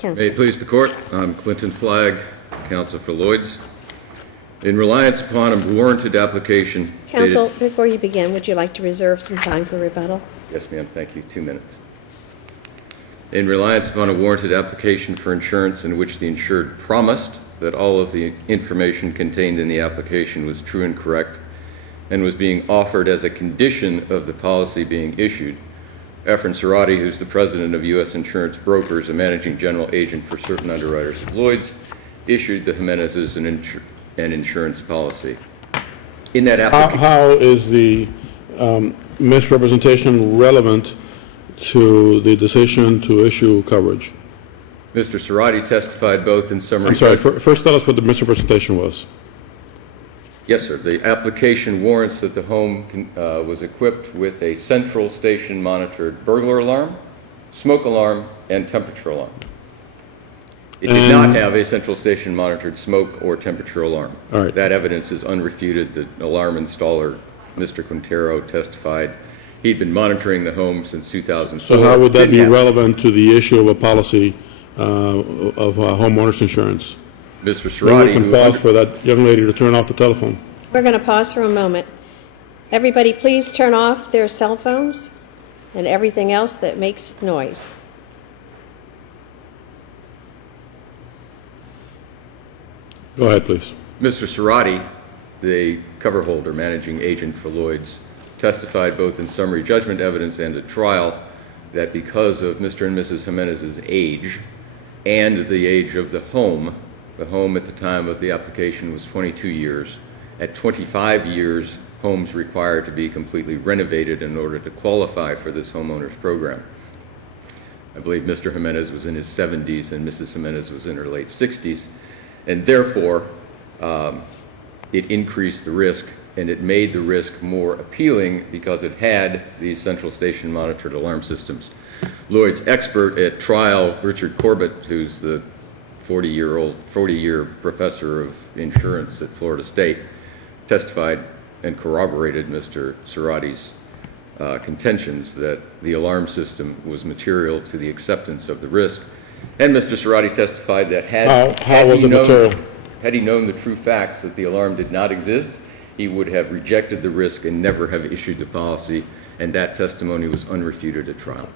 Counsel. May it please the Court, I'm Clinton Flagg, counsel for Lloyd's. In reliance upon a warranted application Counsel, dated... before you begin, would you like to reserve some time for rebuttal? Yes, ma'am, thank you. 2 minutes. In reliance upon a warranted application for insurance in which the insured promised that all of the information contained in the application was true and correct and was being offered as a condition of the policy being issued, Efren Cerati, who's the president of U.S. Insurance Brokers, a managing general agent for certain underwriters of Lloyd's, issued the Jimenez's an insurance policy. In that application... How is the misrepresentation relevant to the decision to issue coverage? Mr. Cerati testified both in summary... I'm sorry, first tell us what the misrepresentation was. Yes, sir. The application warrants that the home was equipped with a central station monitored burglar alarm, smoke alarm, and temperature alarm. It did not have a central station monitored smoke or temperature alarm. All right. That evidence is unrefuted. The alarm installer, Mr. Quintero, testified he'd been monitoring the home since 2004. So how would that be relevant to the issue of a policy of homeowners insurance? Mr. Cerati... Maybe we can pause for that young lady to turn off the telephone. We're going to pause for a moment. Everybody, please turn off their cell phones and everything else that makes noise. Go ahead, please. Mr. Cerati, the cover holder, managing agent for Lloyd's, testified both in summary judgment evidence and at trial that because of Mr. and Mrs. Jimenez's age and the age of the home at the time of the application was 22 years. At 25 years, homes required to be completely renovated in order to qualify for this homeowners program. I believe Mr. Jimenez was in his 70s and Mrs. Jimenez was in her late 60s, and therefore it increased the risk and it made the risk more appealing because it had these central station monitored alarm systems. Lloyd's expert at trial, Richard Corbett, who's the 40-year professor of insurance at Florida State, testified and corroborated Mr. Cerati's contentions that the alarm system was material to the acceptance of the risk. And Mr. Cerati testified that had he known the true facts that the alarm did not exist, he would have rejected the risk and never have issued the policy, and that testimony was unrefuted at trial.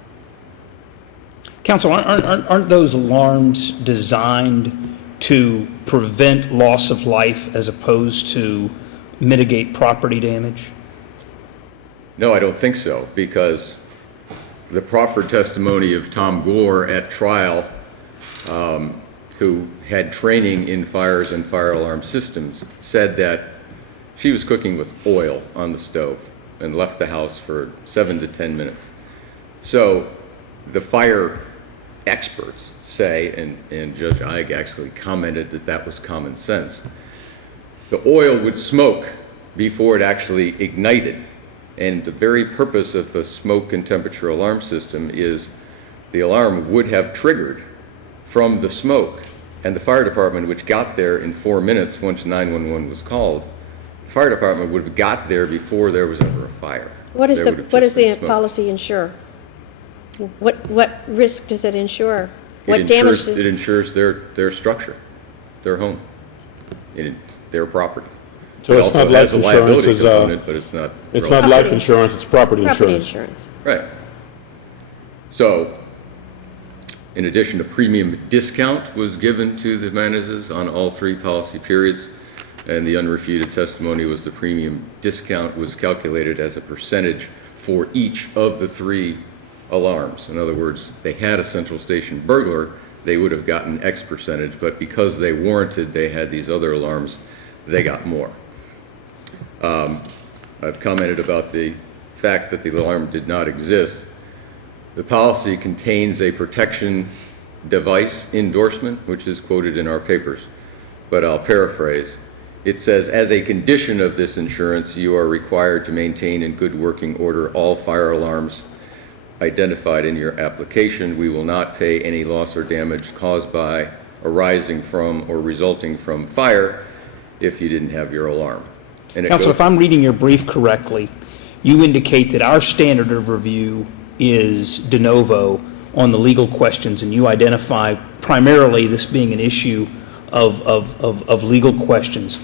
Counsel, aren't those alarms designed to prevent loss of life as opposed to mitigate property damage? No, I don't think so, because the proffered testimony of Tom Gore at trial, who had training in fires and fire alarm systems, said that she was cooking with oil on the stove and left the house for 7 to 10 minutes. So the fire experts say, and Judge Ige actually commented that that was common sense, the oil would smoke before it actually ignited. And the very purpose of a smoke and temperature alarm system is the alarm would have triggered from the smoke. And the fire department, which got there in 4 minutes once 911 was called, the fire department would have got there before there was ever a fire. What does the policy insure? What risk does it insure? What damage does it insures their structure, their home, their property. So it's not life insurance, but it's not. It's not life insurance, it's property insurance. insurance. Right. So, in addition, a premium discount was given to the Jimenez's on all 3 policy periods, and the unrefuted testimony was the premium discount was calculated as a percentage for each of the 3 alarms. In other words, they had a central station burglar, they would have gotten X percentage, but because they warranted they had these other alarms, they got more. I've commented about the fact that the alarm did not exist. The policy contains a protection device endorsement, which is quoted in our papers, but I'll paraphrase. It says, as a condition of this insurance, you are required to maintain in good working order all fire alarms identified in your application. We will not pay any loss or damage caused by, arising from, or resulting from fire if you didn't have your alarm. Counsel, if I'm reading your brief correctly, you indicate that our standard of review is de novo on the legal questions, and you identify primarily this being an issue of legal questions.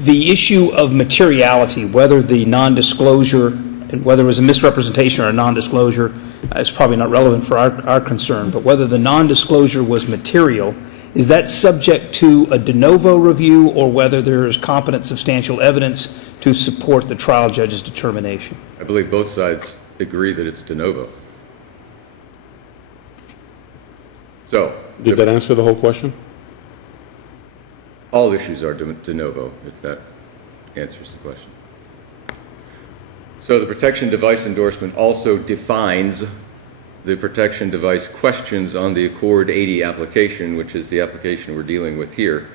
The issue of materiality, whether the non-disclosure, and whether it was a misrepresentation or a non-disclosure, is probably not relevant for our concern, but whether the non-disclosure was material, is that subject to a de novo review, or whether there is competent substantial evidence to support the trial judge's determination? I believe both sides agree that it's de novo. So, Did that answer the whole question? all issues are de novo, if that answers the question. So the protection device endorsement also defines the protection device questions on the Accord 80 application, which is the application we're dealing with here,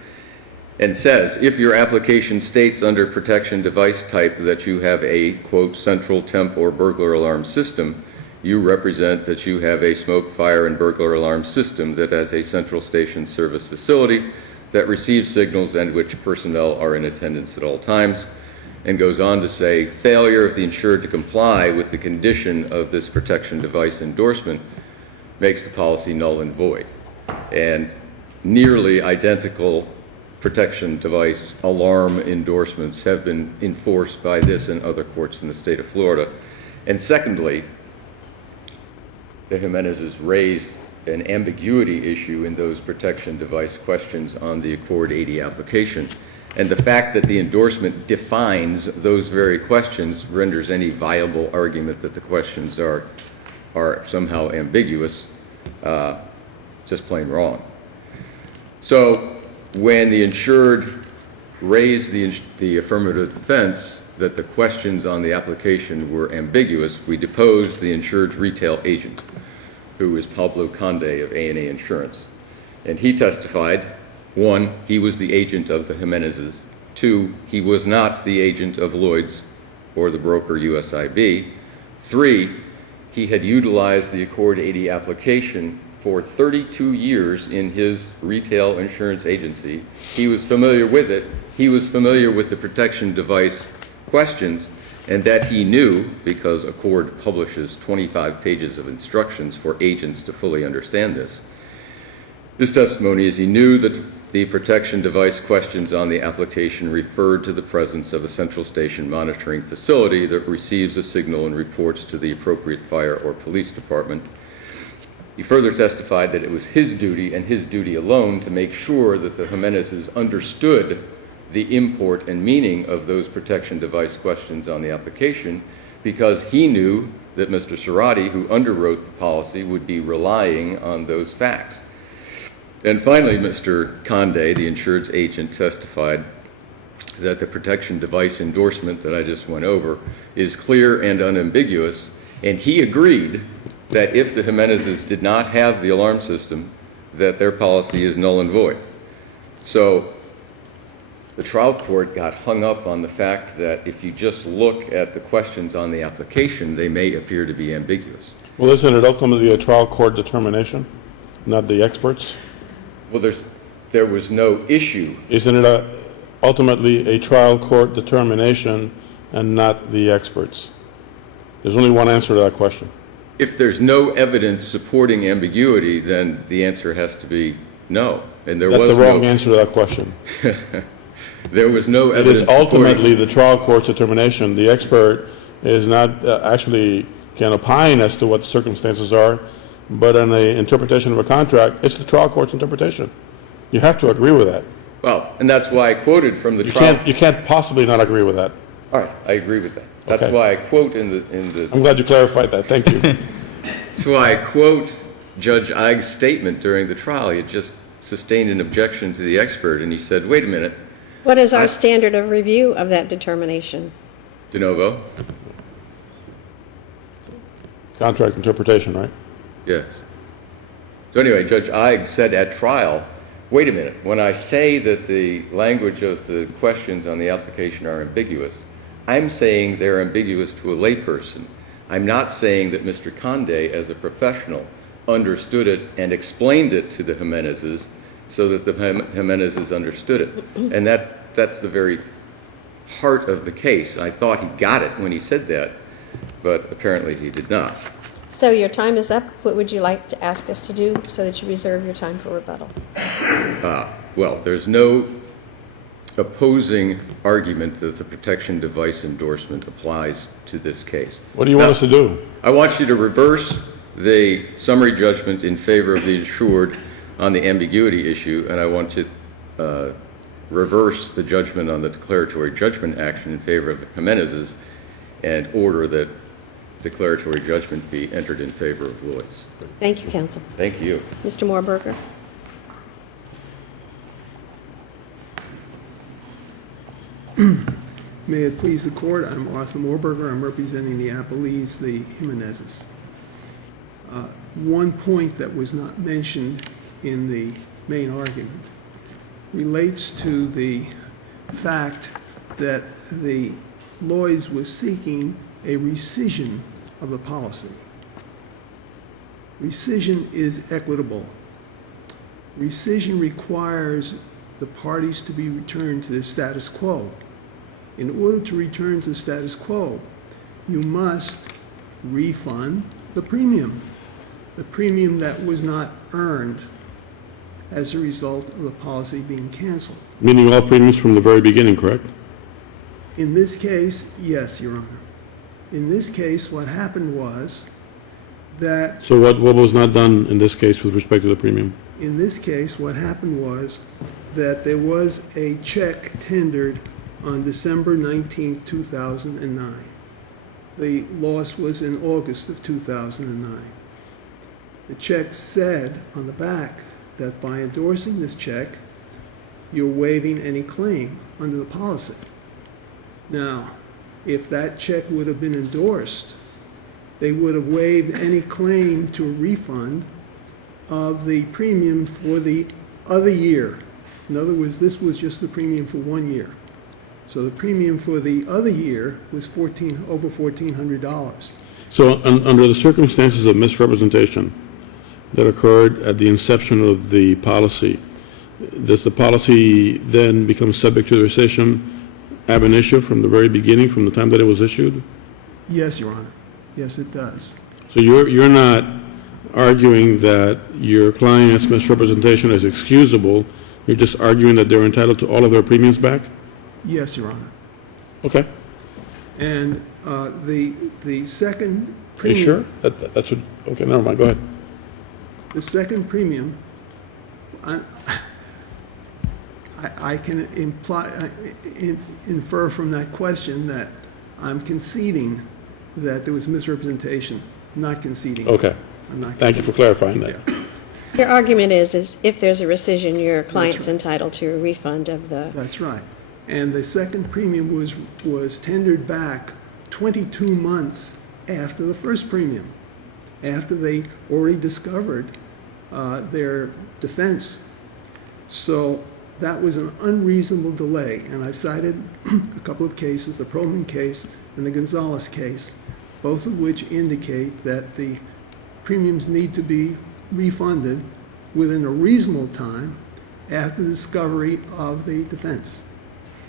and says, if your application states under protection device type that you have a, quote, central temp or burglar alarm system, you represent that you have a smoke, fire, and burglar alarm system that has a central station service facility that receives signals and which personnel are in attendance at all times, and goes on to say, failure of the insured to comply with the condition of this protection device endorsement makes the policy null and void. And nearly identical protection device alarm endorsements have been enforced by this and other courts in the state of Florida. And secondly, the Jimenez's raised an ambiguity issue in those protection device questions on the Accord 80 application. And the fact that the endorsement defines those very questions renders any viable argument that the questions are somehow ambiguous just plain wrong. So when the insured raised the affirmative defense that the questions on the application were ambiguous, we deposed the insured's retail agent, who is Pablo Conde of A&A Insurance. And he testified, 1, he was the agent of the Jimenez's. 2, he was not the agent of Lloyd's or the broker USIB. 3, he had utilized the Accord 80 application for 32 years in his retail insurance agency. He was familiar with it. He was familiar with the protection device questions, and that he knew, because Accord publishes 25 pages of instructions for agents to fully understand this. His testimony is he knew that the protection device questions on the application referred to the presence of a central station monitoring facility that receives a signal and reports to the appropriate fire or police department. He further testified that it was his duty and his duty alone to make sure that the Jimenez's understood the import and meaning of those protection device questions on the application, because he knew that Mr. Cerati, who underwrote the policy, would be relying on those facts. And finally, Mr. Conde, the insured's agent, testified that the protection device endorsement that I just went over is clear and unambiguous, and he agreed that if the Jimenez's did not have the alarm system, that their policy is null and void. So the trial court got hung up on the fact that if you just look at the questions on the application, they may appear to be ambiguous. Well, isn't it ultimately a trial court determination, not the experts? Well, there was no issue. Isn't it ultimately a trial court determination and not the experts? There's only one answer to that question. If there's no evidence supporting ambiguity, then the answer has to be no. And That's the wrong answer to that question. There was no It evidence. is ultimately the trial court's determination. The expert is not actually can opine as to what the circumstances are, but in the interpretation of a contract, it's the trial court's interpretation. You have to agree with that. Well, and that's why I quoted from the trial. You can't possibly not agree with that. All right, I agree with that. That's Okay. why I quote in the. I'm glad you clarified that. Thank you. That's why I quote Judge Eig's statement during the trial. He had just sustained an objection to the expert, and he said, "Wait a minute, What is our standard of review of that determination? de novo." Contract interpretation, right? Yes. So anyway, Judge Eig said at trial, "Wait a minute. When I say that the language of the questions on the application are ambiguous, I'm saying they're ambiguous to a layperson. I'm not saying that Mr. Conde, as a professional, understood it and explained it to the Jimenez's so that the Jimenez's understood it." And that's the very heart of the case. I thought he got it when he said that, but apparently he did not. So your time is up. What would you like to ask us to do so that you reserve your time for rebuttal? Well, there's no opposing argument that the protection device endorsement applies to this case. What do you want us to do? I want you to reverse the summary judgment in favor of the insured on the ambiguity issue, and I want to reverse the judgment on the declaratory judgment action in favor of Jimenez's and order that declaratory judgment be entered in favor of Lloyd's. Thank you, counsel. Thank you. Mr. Moorberger. May it please the court, I'm Arthur Moorberger. I'm representing the appellees, the Jimenezes. One point that was not mentioned in the main argument relates to the fact that the Lloyd's was seeking a rescission of the policy. Rescission is equitable. Rescission requires the parties to be returned to the status quo. In order to return to the status quo, you must refund the premium that was not earned as a result of the policy being canceled. Meaning all premiums from the very beginning, correct? In this case, yes, Your Honor. In this case, what happened was that, So what was not done in this case with respect to the premium? in this case, what happened was that there was a check tendered on December 19th, 2009. The loss was in August of 2009. The check said on the back that by endorsing this check, you're waiving any claim under the policy. Now, if that check would have been endorsed, they would have waived any claim to a refund of the premium for the other year. In other words, this was just the premium for 1 year. So the premium for the other year was over $1,400. So under the circumstances of misrepresentation that occurred at the inception of the policy, does the policy then become subject to the rescission ab initio from the very beginning, from the time that it was issued? Yes, Your Honor. Yes, it does. So you're not arguing that your client's misrepresentation is excusable, you're just arguing that they're entitled to all of their premiums back? Yes, Your Honor. Okay. And the second Are premium... you sure? That's what, okay, never mind, go ahead. The second premium, I can infer from that question that I'm conceding that there was misrepresentation, not conceding. Okay. I'm not Thank you for clarifying that. Yeah, Your argument is if there's a rescission, your client's right. entitled to a refund of the... that's right. And the second premium was tendered back 22 months after the first premium, after they already discovered their defense. So that was an unreasonable delay, and I've cited a couple of cases, the Perlman case and the Gonzalez case, both of which indicate that the premiums need to be refunded within a reasonable time after the discovery of the defense,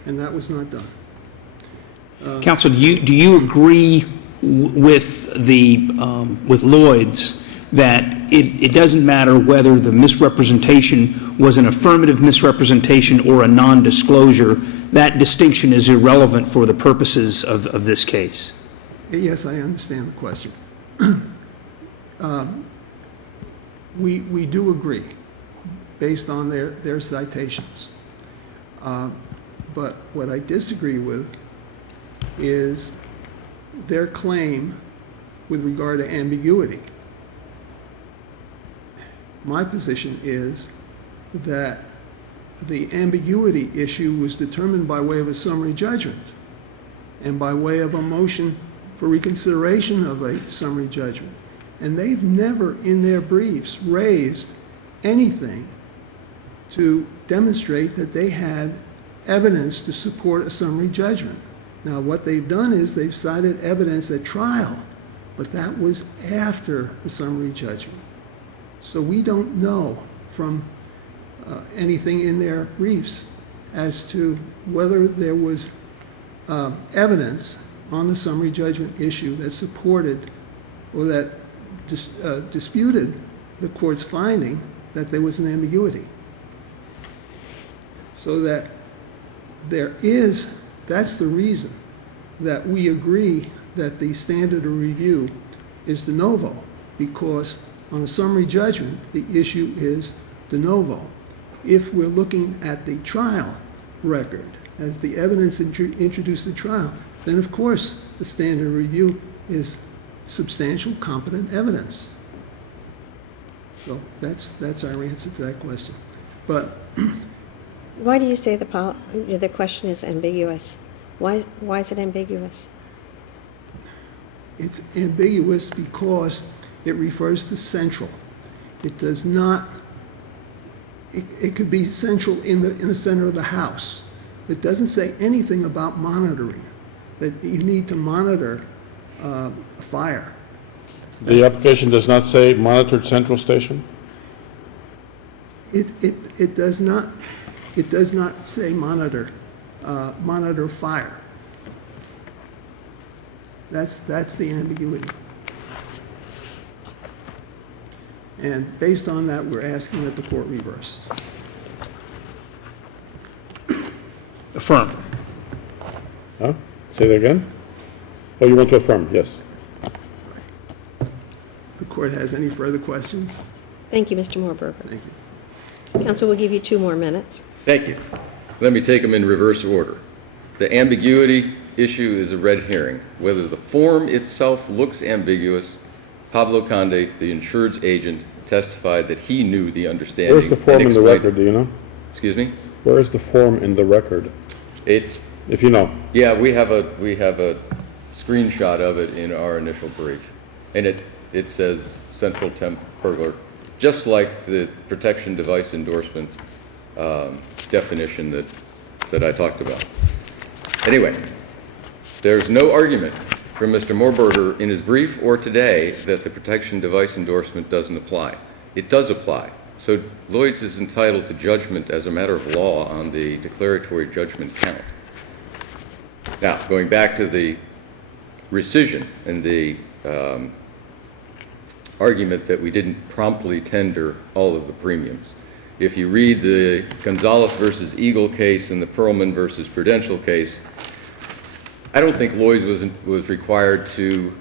and that was not done. Counsel, do you agree with Lloyd's that it doesn't matter whether the misrepresentation was an affirmative misrepresentation or a non-disclosure? That distinction is irrelevant for the purposes of this case. Yes, I understand the question. We do agree, based on their citations. But what I disagree with is their claim with regard to ambiguity. My position is that the ambiguity issue was determined by way of a summary judgment and by way of a motion for reconsideration of a summary judgment. And they've never in their briefs raised anything to demonstrate that they had evidence to support a summary judgment. Now, what they've done is they've cited evidence at trial, but that was after the summary judgment. So we don't know from anything in their briefs as to whether there was evidence on the summary judgment issue that supported or that disputed the court's finding that there was an ambiguity. So that that's the reason that we agree that the standard of review is de novo, because on a summary judgment, the issue is de novo. If we're looking at the trial record, as the evidence introduced at trial, then of course the standard of review is substantial, competent evidence. So that's our answer to that question. But Why do you say the question is ambiguous? Why is it ambiguous? it's ambiguous because it refers to central. It does not, it could be central in the center of the house. It doesn't say anything about monitoring, that you need to monitor a fire. The application does not say monitored central station? It does not say monitor fire. That's the ambiguity. And based on that, we're asking that the court reverse. Affirm. Huh? Say that again? Oh, you want to affirm, yes. The court has any further questions? Thank you, Mr. Moorberger. Thank you. Counsel will give you 2 more minutes. Thank you. Let me take them in reverse order. The ambiguity issue is a red herring. Whether the form itself looks ambiguous, Pablo Conde, the insured's agent, testified that he knew the understanding. Where's the form and in the explained- record, do you know? Excuse me? Where is the form in the record, It's, if you know? yeah, we have a screenshot of it in our initial brief. And it says central temp burglar, just like the protection device endorsement definition that I talked about. Anyway, there's no argument from Mr. Moorberger in his brief or today that the protection device endorsement doesn't apply. It does apply. So Lloyd's is entitled to judgment as a matter of law on the declaratory judgment count. Now, going back to the rescission and the argument that we didn't promptly tender all of the premiums. If you read the Gonzalez versus Eagle case and the Perlman versus Prudential case, I don't think Lloyd's was required to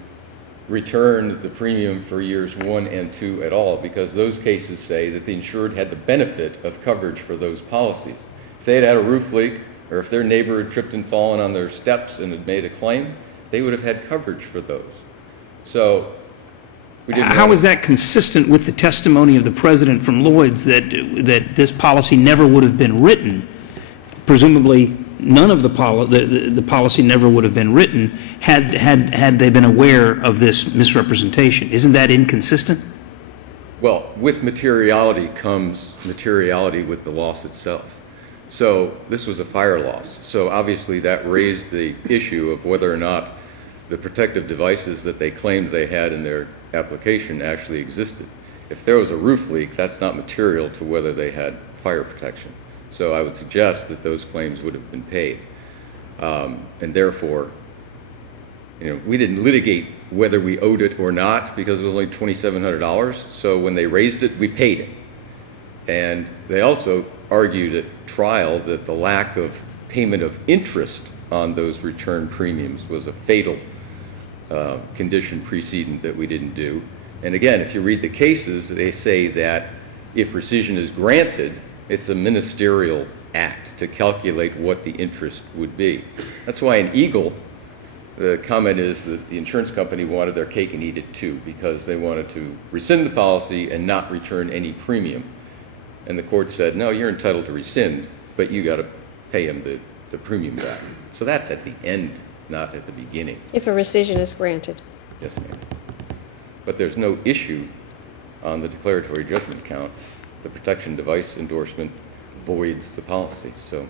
return the premium for years 1 and 2 at all, because those cases say that the insured had the benefit of coverage for those policies. If they had had a roof leak, or if their neighbor had tripped and fallen on their steps and had made a claim, they would have had coverage for those. So we didn't. How is that consistent with the testimony of the president from Lloyd's that this policy never would have been written? Presumably, none of the policy never would have been written had they been aware of this misrepresentation. Isn't that inconsistent? Well, with materiality comes materiality with the loss itself. So this was a fire loss. So obviously that raised the issue of whether or not the protective devices that they claimed they had in their application actually existed. If there was a roof leak, that's not material to whether they had fire protection. So I would suggest that those claims would have been paid. And therefore, we didn't litigate whether we owed it or not because it was only $2,700. So when they raised it, we paid it. And they also argued at trial that the lack of payment of interest on those return premiums was a fatal condition precedent that we didn't do. And again, if you read the cases, they say that if rescission is granted, it's a ministerial act to calculate what the interest would be. That's why in Eagle, the comment is that the insurance company wanted their cake and eat it too, because they wanted to rescind the policy and not return any premium. And the court said, no, you're entitled to rescind, but you got to pay him the premium back. So that's at the end, not at the beginning. If a rescission is granted. Yes, ma'am. But there's no issue on the declaratory judgment count. The protection device endorsement voids the policy. So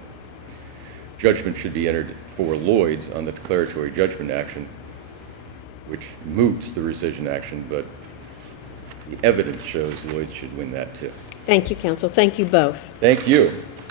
judgment should be entered for Lloyd's on the declaratory judgment action, which moots the rescission action, but the evidence shows Lloyd should win that too. Thank you, counsel. Thank you both. Thank you.